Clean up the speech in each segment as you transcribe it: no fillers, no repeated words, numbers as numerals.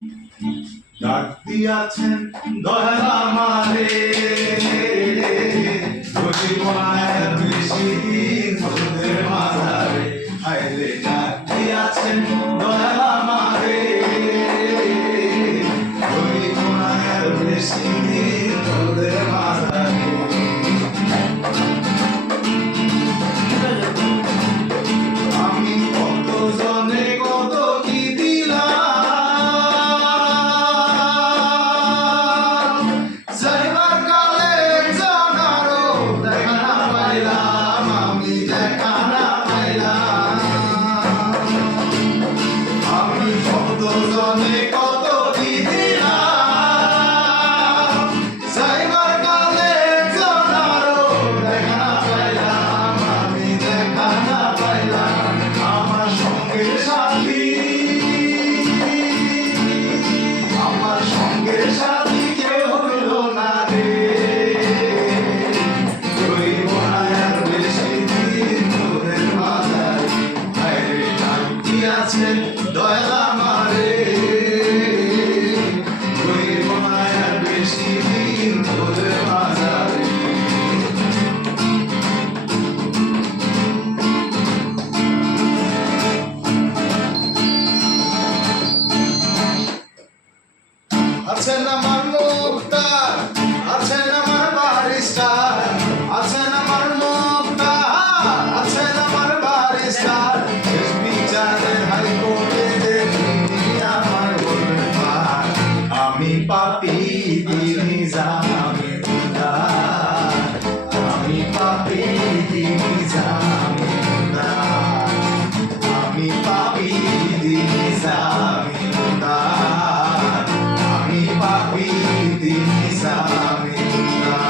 ডাক দিয়াছেন দয়াল আমারে, ধরিব না আর বেশি দিন তোদের মাঝারে। হায়রে ডাক দিয়াছেন দয়াল আমারে, ধরিব না আর বেশি দিন তোদের মাঝারে। আমি কত জনে কত কি দিলাম, যাইবার কালে একজন আরো দেখা না পাইলাম, আমি দেখা না পাইলাম। আমি কত জনে কত কি দিলাম, যাইবার কালে একজন আরো দেখা না পাইলাম, আমি দেখা না পাইলাম। আমার সঙ্গের সাথী, আমার সঙ্গের সাথী কেউ হইল না রে, রইব না আর বেশি দিন তোদের মাঝারে। হায়রে ডাক দিয়াছেন দয়াল আমারে, রইব না আর বেশি দিন তোদের মাঝারে। আছেন আমার মুক্তার, আছেন আমার বারিস্টার, আছেন আমার মুক্তার, আছেন আমার বারিস্টার। শেষ বিচারের হাইকোর্টে তিনি আমার বলবেন পার, আমি পাপী তিনি জামিনদার, আমি পাপী তিনি জামিনদার, আমি পাপী তিনি জামিনদার, আমি পাপী তিনি জামিনদার।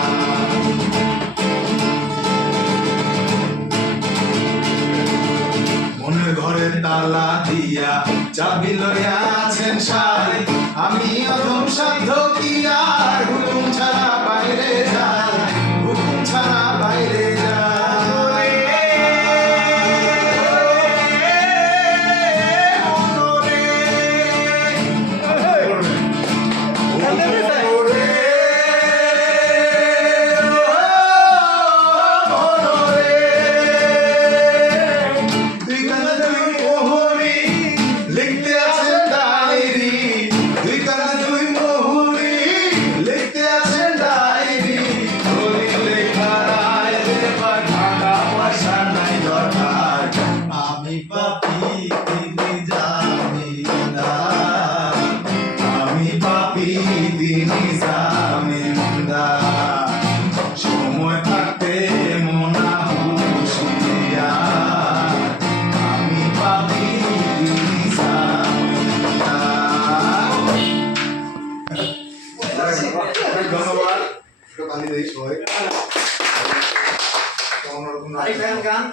মনের ঘরে তালা দিয়া চাবি লইয়া আছেন সাই, আমি অধম সাধ্য কি আর হুকুম ছাড়া বাইরে যাই, হুকুম ছাড়া বাইরে যাই। লিখতে আছেন ডায়েরি, দুই কানে দুই মোহরি, লিখতে আছেন ডায়েরি। দলিল লেখার আয় দেবার টাকা পয়সা নাই দরকার, আমি পাপী তিনি জামিনদার, আমি পাপী তিনি জামিনদার। সময় থাকতে মনা হুঁশিয়ার, আমি পাপী তিনি ধন্যবাদ। গান